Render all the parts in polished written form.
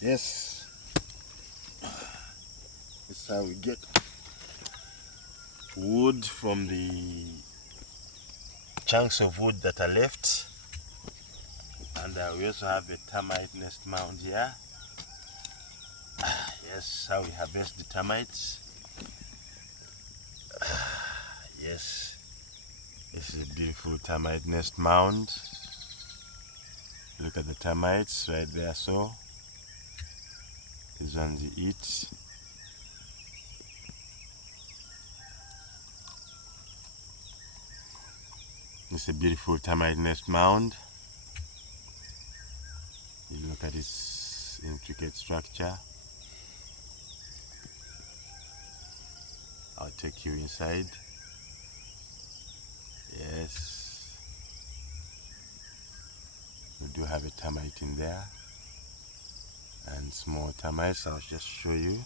Yes, this is how we get wood from the chunks of wood that are left. And we also have a termite nest mound here. Yes, how we harvest the termites. Yes, this is a beautiful termite nest mound. Look at the termites right there. So these ones you eat. This is a beautiful termite nest mound. You look at its intricate structure. I'll take you inside. Yes, we do have a termite in there and small termites. I'll just show you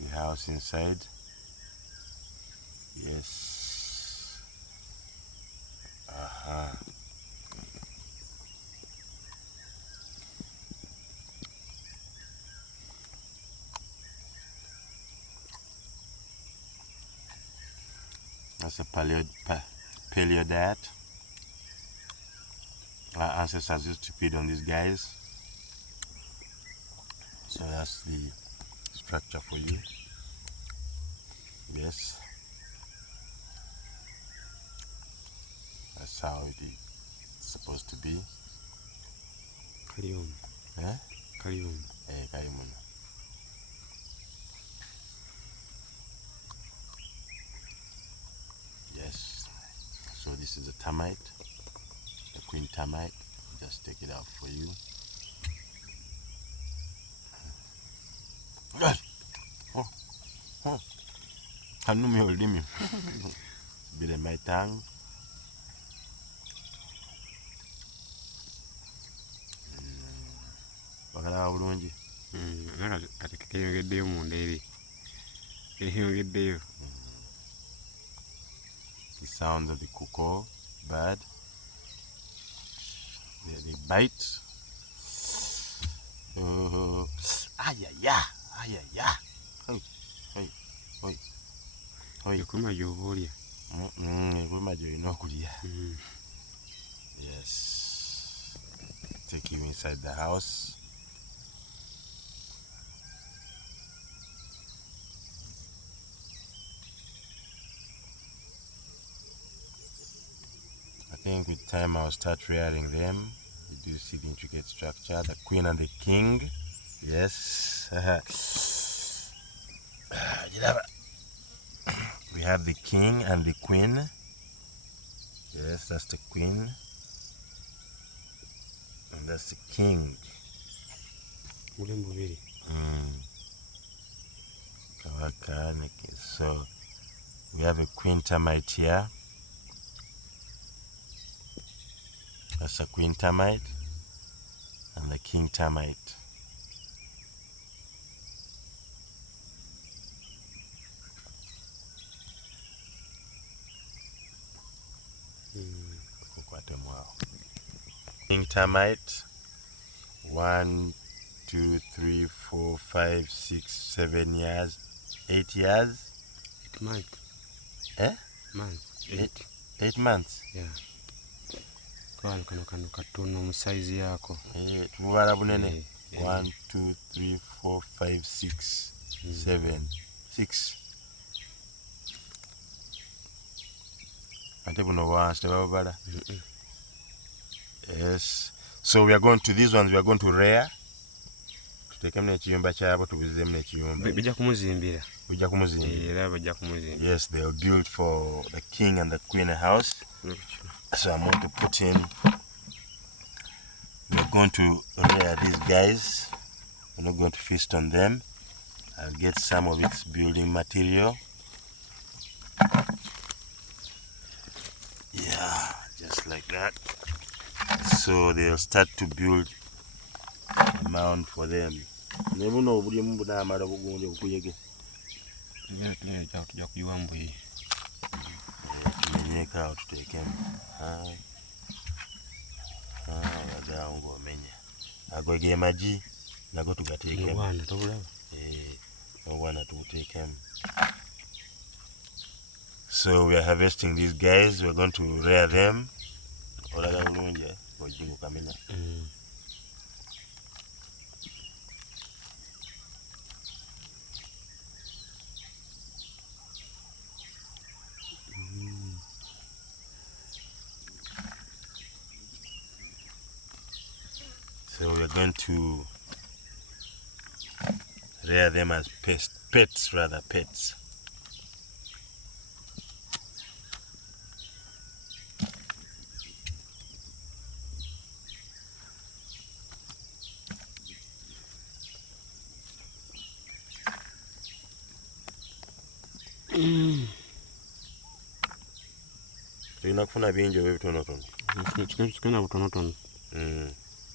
the house inside. Yes. That's a paleo diet. Our ancestors used to feed on these guys. So that's the structure for you. Yes. That's how it's supposed to be. Kalium. Eh? Kalium. Kalium. Yes. So this is a termite, the queen termite. Just take it out for you. Oh, oh. I know me holding me. Bit in my tongue. Bakala bulungi. Kati keyongeddeyo munda eri. Keyongeddeyo. The sounds of the cuckoo bird. They bite. Oh, ayaya, ayaya. Hey, hey, hey. Ekuluma gy'oba olya. Ekuluma gy'olina okulya. Yes. Take you inside the house. I think with time I'll start rearing them. You do see the intricate structure, the queen and the king. Yes. We have the king and the queen. Yes, that's the queen. And that's the king. So we have a queen termite here. That's a queen termite and the king termite. King termite. 1, 2, 3, 4, 5, 6, 7 years, 8 years. 8 months. Eh? Months. 8 months. Yeah. Kano katono mu size yako. Tubala bunene. 1, 2, 3, 4, 5, 6, 7, 6. Ate buno wansi tebabala. Yes. So we are going to these ones. We are going to rear. Tutekemu n'ekiyumba kyabo tubizemu n'ekiyumba. Bijja kumuzimbira. Bijja kumuzimbira. Era bajja kumuzimbira. Yes, they are built for the king and the queen house. So I'm going to put in. We're going to rear these guys. We're not going to feast on them. I'll get some of its building material. Yeah, just like that. So they'll start to build a mound for them. Never know what you move down. Mother, we're going to kuyege. Tujja kuyiwambuye. Tumenyeka awo tuteekemu. Wazaawo ng'omenya. ago ge magi nago tugateekemu obwana tobulaba obwana tubuteekemu. So we are harvesting these guys. We're going to rear them. Olaga bulungi ojigo kamenya. So we're going to rear them as pets. Tulina kufuna bingi oba ebitonotono. Kigenda butonotono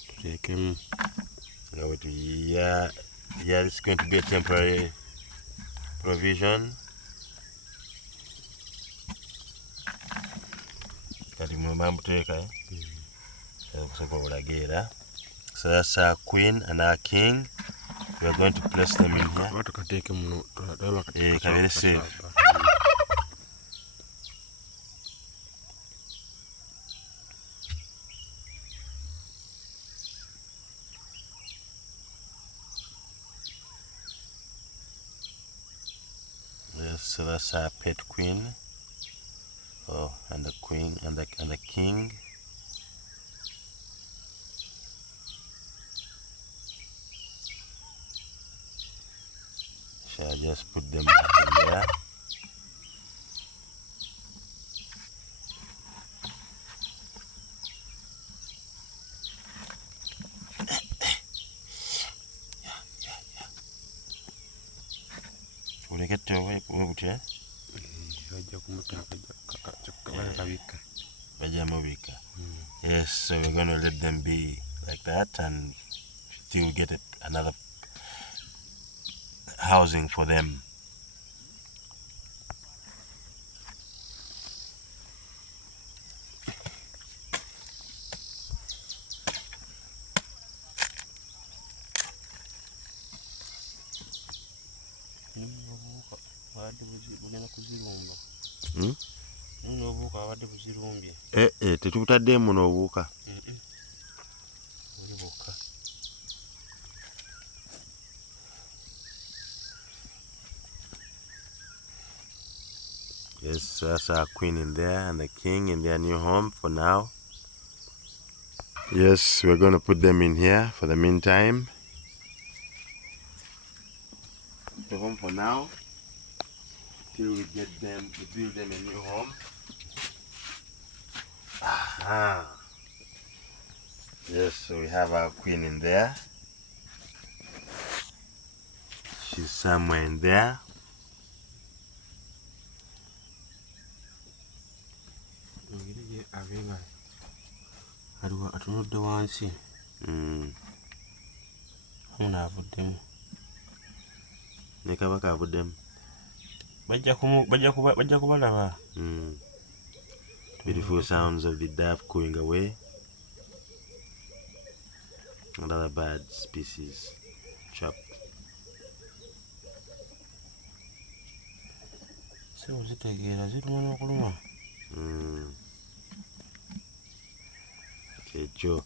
tuteekemu nga bwe tuyiya. Yeah, it's going to be a temporary provision. Kati mwemba mbuteeka kusooka obulageera. So that's our queen and our king. We are going to place them in here. tukateeke muno Kabere safe. Yes, so that's our pet queen. Oh, and the queen and the king. Shall I just put them back in there? Yes, so we're going to let them be like that and still get another housing for them. Tetubutaddemu n'obuwuka. Yes, that's our queen in there and the king in their new home for now. Yes, we're going to put them in here for the meantime. The home for now till we build them a new home. Yes, so we have our queen in there. She's somewhere in there. atunudde wansi munaavuddemu ne kabaka avuddemu. bajja kubalaba. Beautiful sounds of the dove going away. Another bird species chop. Zitegeera ziruma n'okuluma. Okay, Joe.